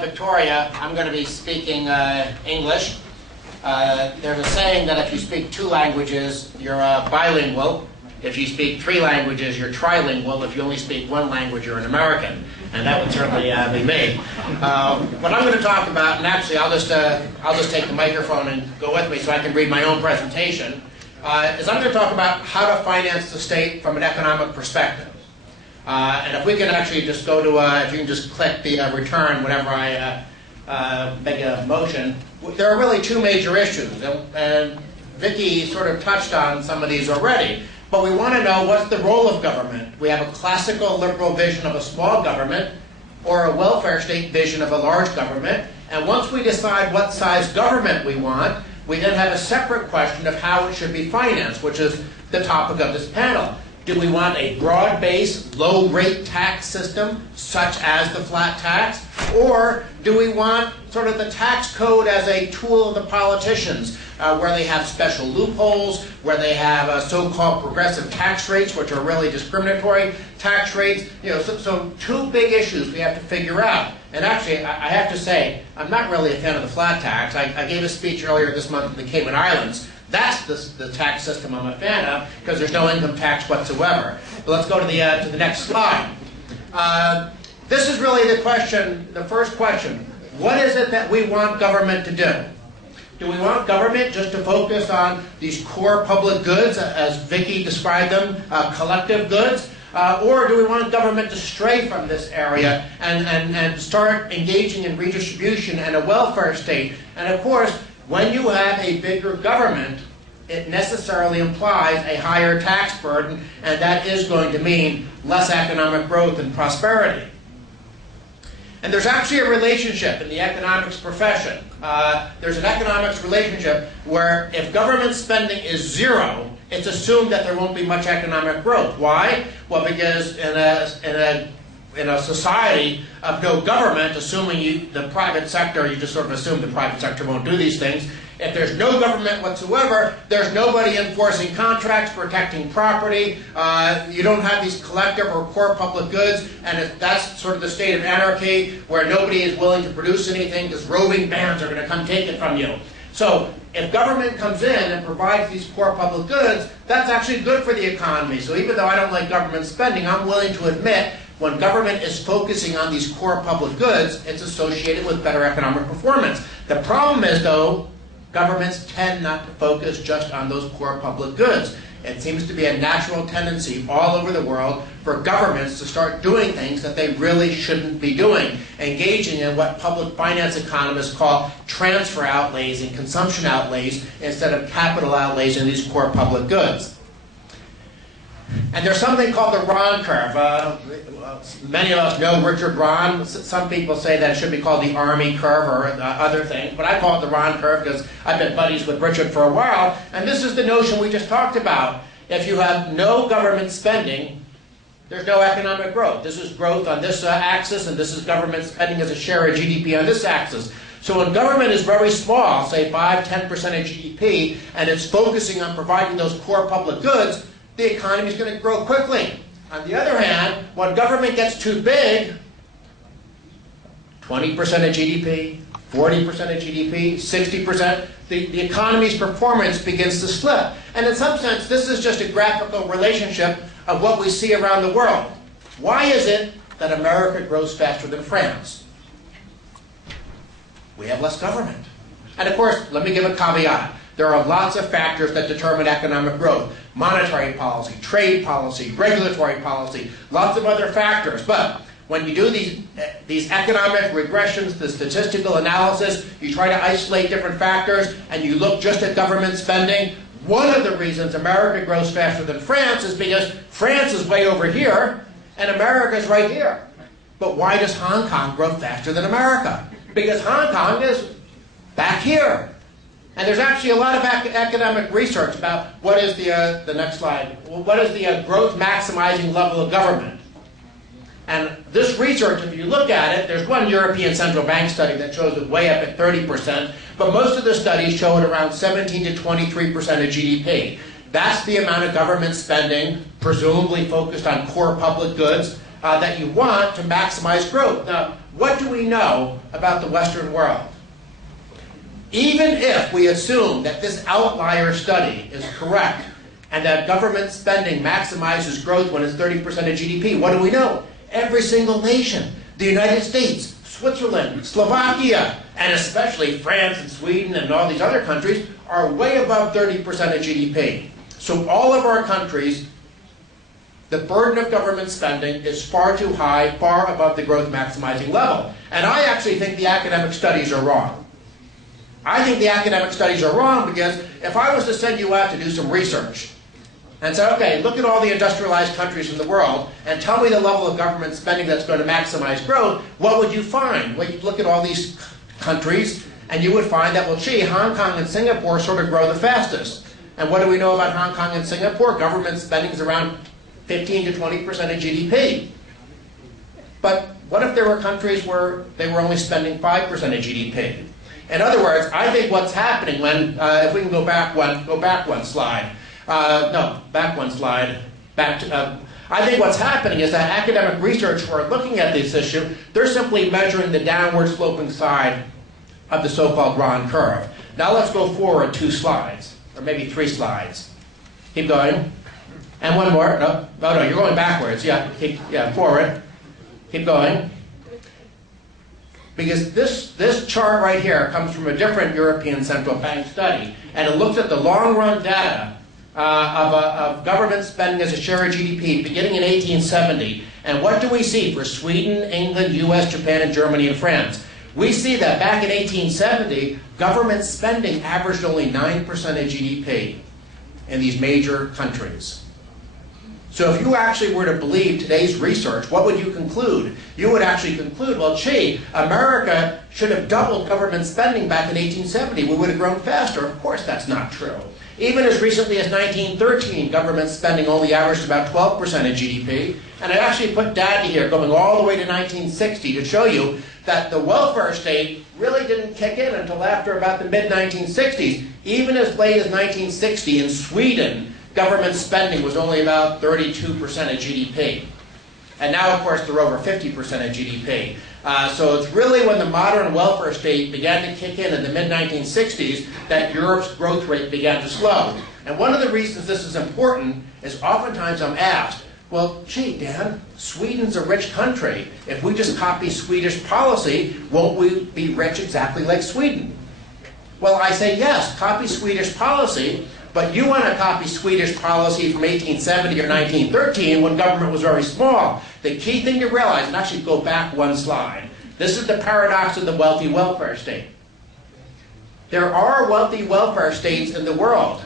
Victoria, I'm going to be speaking English. There's a saying that if you speak 2 languages, you're bilingual. If you speak 3 languages, you're trilingual. If you only speak 1 language, you're an American. And that would certainly be me. What I'm going to talk about, and actually I'll just take the microphone and go with me so I can read my own presentation, is I'm going to talk about how to finance the state from an economic perspective. And if we can actually just go to, if you can just click the return whenever I make a motion, there are really 2 major issues. And Vicki sort of touched on some of these already. But we want to know what's the role of government. We have a classical liberal vision of a small government or a welfare state vision of a large government. And once we decide what size government we want, we then have a separate question of how it should be financed, which is the topic of this panel. Do we want a broad-based, low-rate tax system, such as the flat tax? Or do we want sort of the tax code as a tool of the politicians, where they have special loopholes, where they have so-called progressive tax rates, which are really discriminatory tax rates? You know, so 2 big issues we have to figure out. And actually, I have to say, I'm not really a fan of the flat tax. I gave a speech earlier this month in the Cayman Islands. That's the tax system I'm a fan of, because there's no income tax whatsoever. But let's go to the next slide. This is really the question, the first question. What is it that we want government to do? Do we want government just to focus on these core public goods, as Vicki described them, collective goods? Or do we want government to stray from this area and start engaging in redistribution and a welfare state? And of course, when you have a bigger government, it necessarily implies a higher tax burden, and that is going to mean less economic growth and prosperity. And there's actually a relationship in the economics profession. There's an economics relationship where if government spending is 0, it's assumed that there won't be much economic growth. Why? Well, because in a society of no government, assuming the private sector, you just sort of assume the private sector won't do these things. If there's no government whatsoever, there's nobody enforcing contracts, protecting property. You don't have these collective or core public goods, and that's sort of the state of anarchy where nobody is willing to produce anything because roving bands are going to come take it from you. So if government comes in and provides these core public goods, that's actually good for the economy. So even though I don't like government spending, I'm willing to admit when government is focusing on these core public goods, it's associated with better economic performance. The problem is, though, governments tend not to focus just on those core public goods. It seems to be a natural tendency all over the world for governments to start doing things that they really shouldn't be doing, engaging in what public finance economists call transfer outlays and consumption outlays instead of capital outlays in these core public goods. And there's something called the Rahn curve. Many of us know Richard Rahn. Some people say that it should be called the Army curve or other things, but I call it the Rahn curve because I've been buddies with Richard for a while, and this is the notion we just talked about. If you have no government spending, there's no economic growth. This is growth on this axis, and this is government spending as a share of GDP on this axis. So when government is very small, say 5–10% of GDP, and it's focusing on providing those core public goods, the economy is going to grow quickly. On the other hand, when government gets too big, 20% of GDP, 40% of GDP, 60%, the economy's performance begins to slip. And in some sense, this is just a graphical relationship of what we see around the world. Why is it that America grows faster than France? We have less government. And of course, let me give a caveat. There are lots of factors that determine economic growth. Monetary policy, trade policy, regulatory policy, lots of other factors. But when you do these economic regressions, the statistical analysis, you try to isolate different factors, and you look just at government spending, one of the reasons America grows faster than France is because France is way over here, and America is right here. But why does Hong Kong grow faster than America? Because Hong Kong is back here. And there's actually a lot of academic research about what is the next slide, what is the growth maximizing level of government. And this research, if you look at it, there's one European Central Bank study that shows it way up at 30%, but most of the studies show it around 17 to 23% of GDP. That's the amount of government spending, presumably focused on core public goods, that you want to maximize growth. Now, what do we know about the Western world? Even if we assume that this outlier study is correct and that government spending maximizes growth when it's 30% of GDP, what do we know? Every single nation, the United States, Switzerland, Slovakia, and especially France and Sweden and all these other countries are way above 30% of GDP. So all of our countries, the burden of government spending is far too high, far above the growth maximizing level. And I actually think the academic studies are wrong. I think the academic studies are wrong because if I was to send you out to do some research and say, okay, look at all the industrialized countries in the world and tell me the level of government spending that's going to maximize growth, what would you find? Well, you'd look at all these countries and you would find that, well, gee, Hong Kong and Singapore sort of grow the fastest. And what do we know about Hong Kong and Singapore? Government spending is around 15 to 20% of GDP. But what if there were countries where they were only spending 5% of GDP? In other words, I think what's happening when, if we can go back one slide. Back one slide. I think what's happening is that academic research who are looking at this issue, they're simply measuring the downward sloping side of the so-called Grand curve. Now let's go forward 2 slides, or maybe 3 slides. Keep going. And one more. No, you're going backwards. Yeah, forward. Keep going. Because this chart right here comes from a different European Central Bank study, and it looks at the long-run data of government spending as a share of GDP beginning in 1870. And what do we see for Sweden, England, US, Japan, and Germany, and France? We see that back in 1870, government spending averaged only 9% of GDP in these major countries. So if you actually were to believe today's research, what would you conclude? You would actually conclude, well, gee, America should have doubled government spending back in 1870. We would have grown faster. Of course, that's not true. Even as recently as 1913, government spending only averaged about 12% of GDP. And I actually put data here going all the way to 1960 to show you that the welfare state really didn't kick in until after about the mid-1960s. Even as late as 1960 in Sweden, government spending was only about 32% of GDP. And now, of course, they're over 50% of GDP. So it's really when the modern welfare state began to kick in the mid-1960s that Europe's growth rate began to slow. And one of the reasons this is important is oftentimes I'm asked, well, gee, Dan, Sweden's a rich country. If we just copy Swedish policy, won't we be rich exactly like Sweden? Well, I say yes, copy Swedish policy, but you want to copy Swedish policy from 1870 or 1913 when government was very small. The key thing to realize, and actually go back 1 slide, this is the paradox of the wealthy welfare state. There are wealthy welfare states in the world,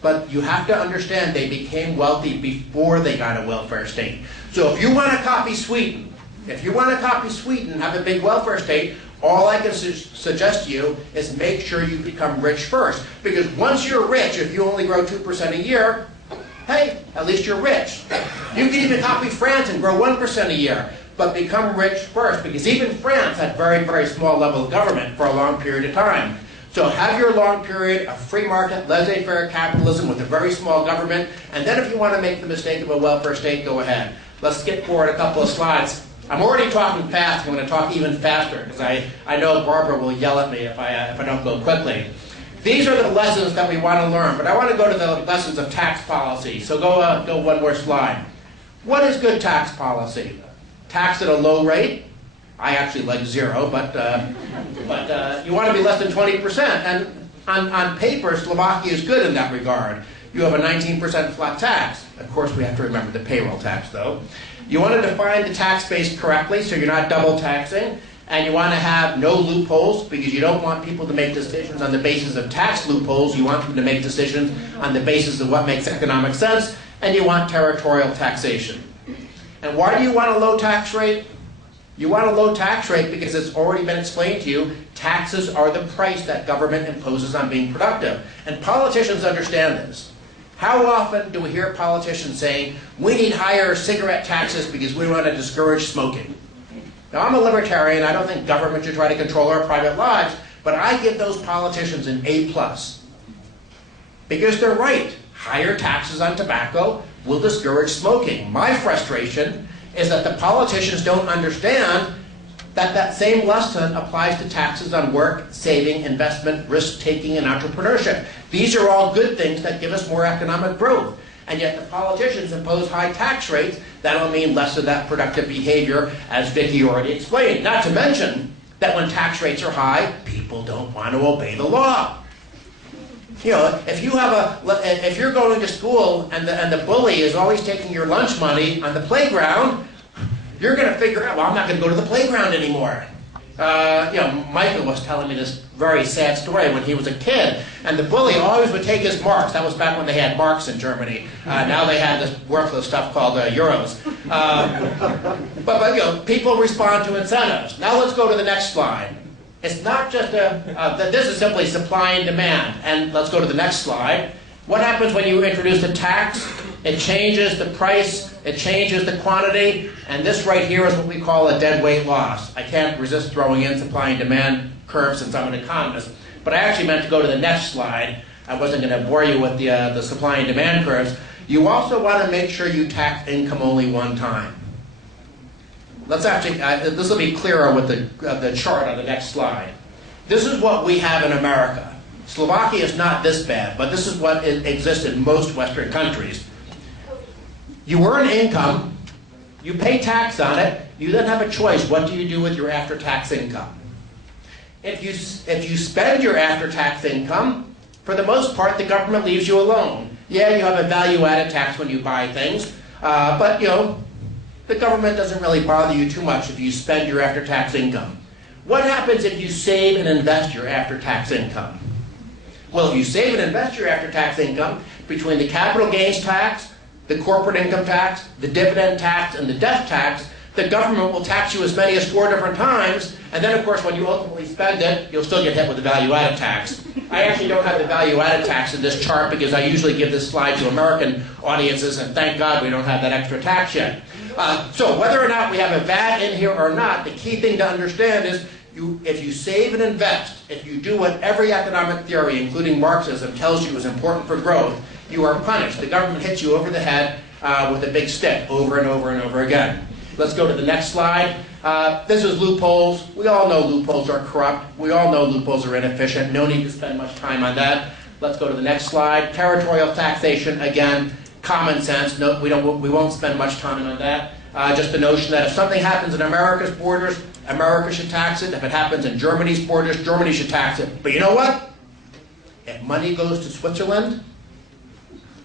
but you have to understand they became wealthy before they got a welfare state. So if you want to copy Sweden, and have a big welfare state, all I can suggest to you is make sure you become rich first. Because once you're rich, if you only grow 2% a year, hey, at least you're rich. You can even copy France and grow 1% a year, but become rich first. Because even France had very, very small level of government for a long period of time. So have your long period of free market, laissez-faire capitalism with a very small government, and then if you want to make the mistake of a welfare state, go ahead. Let's skip forward a couple of slides. I'm already talking fast. I'm going to talk even faster because I know Barbara will yell at me if I don't go quickly. These are the lessons that we want to learn, but I want to go to the lessons of tax policy. So go one more slide. What is good tax policy? Tax at a low rate? I actually like 0, but you want to be less than 20%. And on paper, Slovakia is good in that regard. You have a 19% flat tax. Of course, we have to remember the payroll tax, though. You want to define the tax base correctly so you're not double taxing, and you want to have no loopholes because you don't want people to make decisions on the basis of tax loopholes. You want them to make decisions on the basis of what makes economic sense, and you want territorial taxation. And why do you want a low tax rate? You want a low tax rate because it's already been explained to you, taxes are the price that government imposes on being productive. And politicians understand this. How often do we hear politicians saying, we need higher cigarette taxes because we want to discourage smoking? Now, I'm a libertarian. I don't think government should try to control our private lives, but I give those politicians an A+. Because they're right. Higher taxes on tobacco will discourage smoking. My frustration is that the politicians don't understand that same lesson applies to taxes on work, saving, investment, risk-taking, and entrepreneurship. These are all good things that give us more economic growth. And yet the politicians impose high tax rates. That'll mean less of that productive behavior, as Vicki already explained. Not to mention that when tax rates are high, people don't want to obey the law. You know, if you're going to school and the bully is always taking your lunch money on the playground, you're going to figure out, well, I'm not going to go to the playground anymore. You know, Michael was telling me this very sad story when he was a kid, and the bully always would take his marks. That was back when they had marks in Germany. Now they have this worthless stuff called euros. But you know, people respond to incentives. Now let's go to the next slide. It's not just this is simply supply and demand. And let's go to the next slide. What happens when you introduce a tax? It changes the price, it changes the quantity, and this right here is what we call a dead weight loss. I can't resist throwing in supply and demand curves since I'm an economist, but I actually meant to go to the next slide. I wasn't going to bore you with the supply and demand curves. You also want to make sure you tax income only one time. Let's actually, this will be clearer with the chart on the next slide. This is what we have in America. Slovakia is not this bad, but this is what exists in most Western countries. You earn income, you pay tax on it, you then have a choice. What do you do with your after-tax income? If you spend your after-tax income, for the most part, the government leaves you alone. Yeah, you have a value-added tax when you buy things, but you know, the government doesn't really bother you too much if you spend your after-tax income. What happens if you save and invest your after-tax income? Well, if you save and invest your after-tax income, between the capital gains tax, the corporate income tax, the dividend tax, and the death tax, the government will tax you as many as 4 different times, and then of course when you ultimately spend it, you'll still get hit with the value-added tax. I actually don't have the value-added tax in this chart because I usually give this slide to American audiences, and thank God we don't have that extra tax yet. So whether or not we have a VAT in here or not, the key thing to understand is if you save and invest, if you do what every economic theory, including Marxism, tells you is important for growth, you are punished. The government hits you over the head with a big stick over and over and over again. Let's go to the next slide. This is loopholes. We all know loopholes are corrupt. We all know loopholes are inefficient. No need to spend much time on that. Let's go to the next slide. Territorial taxation, again, common sense. No, we won't spend much time on that. Just the notion that if something happens in America's borders, America should tax it. If it happens in Germany's borders, Germany should tax it. But you know what? If money goes to Switzerland,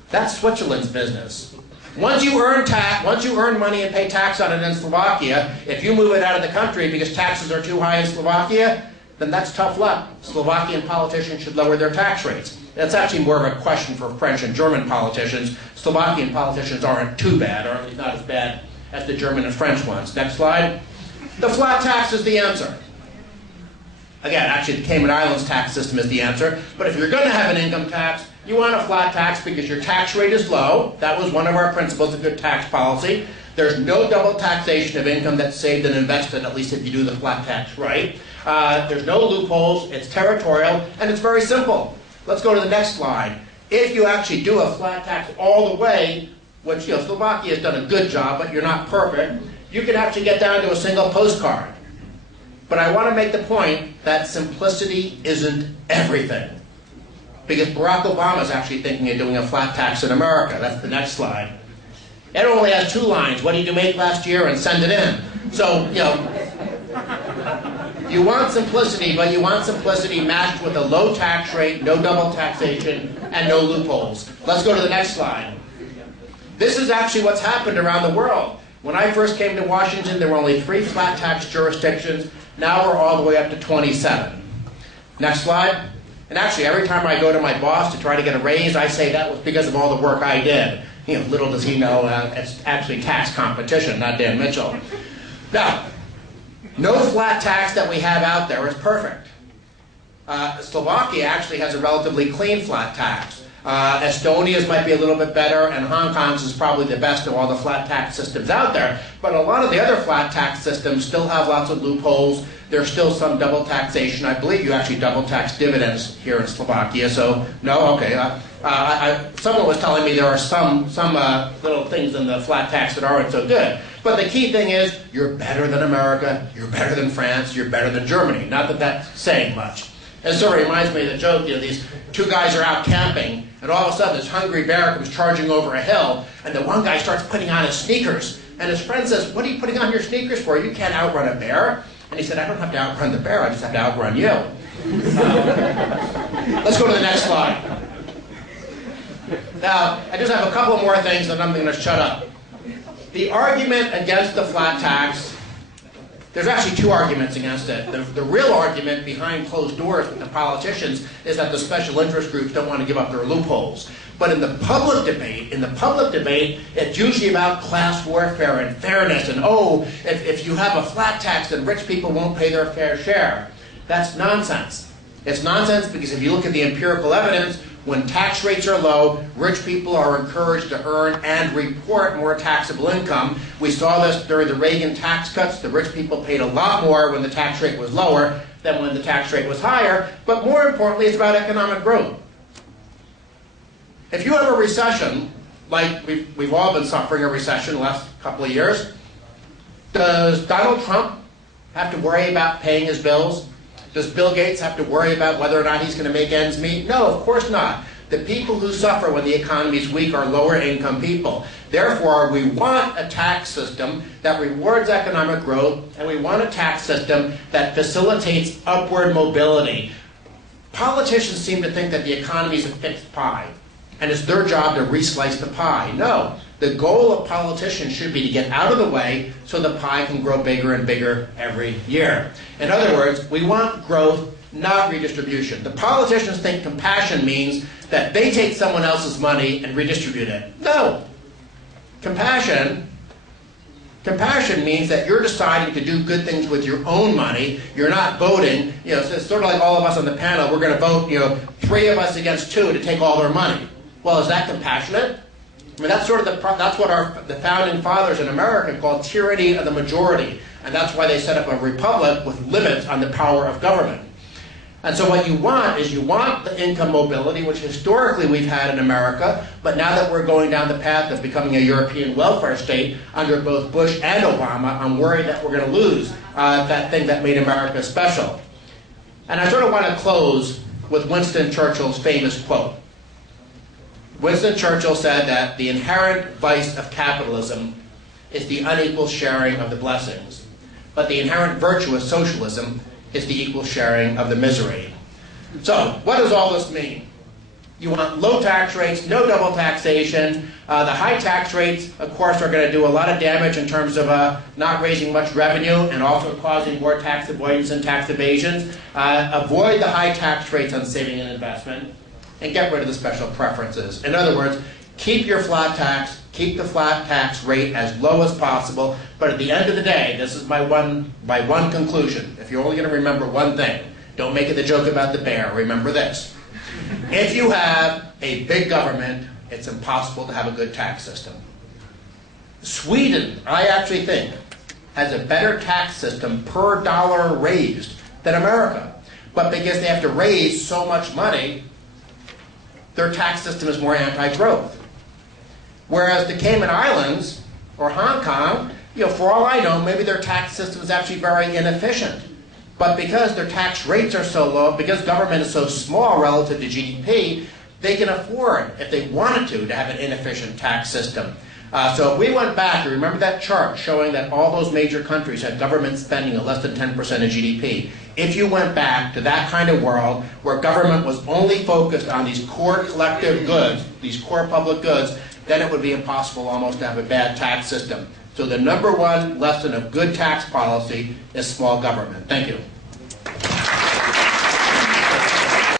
that's Switzerland's business. Once you earn money and pay tax on it in Slovakia, if you move it out of the country because taxes are too high in Slovakia, then that's tough luck. Slovakian politicians should lower their tax rates. That's actually more of a question for French and German politicians. Slovakian politicians aren't too bad, or at least not as bad as the German and French ones. Next slide. The flat tax is the answer. Again, actually the Cayman Islands tax system is the answer, but if you're going to have an income tax, you want a flat tax because your tax rate is low. That was one of our principles of good tax policy. There's no double taxation of income that's saved and invested, at least if you do the flat tax right. There's no loopholes, it's territorial, and it's very simple. Let's go to the next slide. If you actually do a flat tax all the way, which Slovakia has done a good job, but you're not perfect, you can actually get down to a single postcard. But I want to make the point that simplicity isn't everything. Because Barack Obama is actually thinking of doing a flat tax in America. That's the next slide. It only has 2 lines. What did you make last year? And send it in. So, you want simplicity, but you want simplicity matched with a low tax rate, no double taxation, and no loopholes. Let's go to the next slide. This is actually what's happened around the world. When I first came to Washington, there were only 3 flat tax jurisdictions. Now we're all the way up to 27. Next slide. And actually, every time I go to my boss to try to get a raise, I say that was because of all the work I did. Little does he know, it's actually tax competition, not Dan Mitchell. Now, no flat tax that we have out there is perfect. Slovakia actually has a relatively clean flat tax. Estonia's might be a little bit better, and Hong Kong's is probably the best of all the flat tax systems out there. But a lot of the other flat tax systems still have lots of loopholes. There's still some double taxation. I believe you actually double tax dividends here in Slovakia. So no, okay. Someone was telling me there are some little things in the flat tax that aren't so good. But the key thing is, you're better than America, you're better than France, you're better than Germany. Not that that's saying much. It sort of reminds me of the joke, these two guys are out camping, and all of a sudden this hungry bear comes charging over a hill, and the one guy starts putting on his sneakers. And his friend says, "What are you putting on your sneakers for? You can't outrun a bear." And he said, "I don't have to outrun the bear, I just have to outrun you." Let's go to the next slide. Now, I just have a couple more things, and I'm going to shut up. The argument against the flat tax, there's actually two arguments against it. The real argument behind closed doors with the politicians is that the special interest groups don't want to give up their loopholes. But in the public debate, it's usually about class warfare and fairness and, oh, if you have a flat tax, then rich people won't pay their fair share. That's nonsense. It's nonsense because if you look at the empirical evidence, when tax rates are low, rich people are encouraged to earn and report more taxable income. We saw this during the Reagan tax cuts. The rich people paid a lot more when the tax rate was lower than when the tax rate was higher. But more importantly, it's about economic growth. If you have a recession, like we've all been suffering a recession the last couple of years, does Donald Trump have to worry about paying his bills? Does Bill Gates have to worry about whether or not he's going to make ends meet? No, of course not. The people who suffer when the economy is weak are lower income people. Therefore, we want a tax system that rewards economic growth, and we want a tax system that facilitates upward mobility. Politicians seem to think that the economy is a fixed pie, and it's their job to reslice the pie. No. The goal of politicians should be to get out of the way so the pie can grow bigger and bigger every year. In other words, we want growth, not redistribution. The politicians think compassion means that they take someone else's money and redistribute it. No. Compassion means that you're deciding to do good things with your own money. You're not voting. It's sort of like all of us on the panel. We're going to vote, 3 of us against 2 to take all their money. Well, is that compassionate? I mean, that's what the founding fathers in America called tyranny of the majority. And that's why they set up a republic with limits on the power of government. And so what you want is the income mobility, which historically we've had in America, but now that we're going down the path of becoming a European welfare state under both Bush and Obama, I'm worried that we're going to lose that thing that made America special. And I sort of want to close with Winston Churchill's famous quote. Winston Churchill said that the inherent vice of capitalism is the unequal sharing of the blessings, but the inherent virtue of socialism is the equal sharing of the misery. So, what does all this mean? You want low tax rates, no double taxation. The high tax rates, of course, are going to do a lot of damage in terms of not raising much revenue and also causing more tax avoidance and tax evasions. Avoid the high tax rates on saving and investment, and get rid of the special preferences. In other words, keep your flat tax, keep the flat tax rate as low as possible, but at the end of the day, this is my one conclusion. If you're only going to remember one thing, don't make it the joke about the bear, remember this. If you have a big government, it's impossible to have a good tax system. Sweden, I actually think, has a better tax system per dollar raised than America. But because they have to raise so much money, their tax system is more anti-growth. Whereas the Cayman Islands or Hong Kong, for all I know, maybe their tax system is actually very inefficient. But because their tax rates are so low, because government is so small relative to GDP, they can afford, if they wanted to have an inefficient tax system. So if we went back, you remember that chart showing that all those major countries had government spending of less than 10% of GDP. If you went back to that kind of world where government was only focused on these core collective goods, these core public goods, then it would be impossible almost to have a bad tax system. So the number one lesson of good tax policy is small government. Thank you.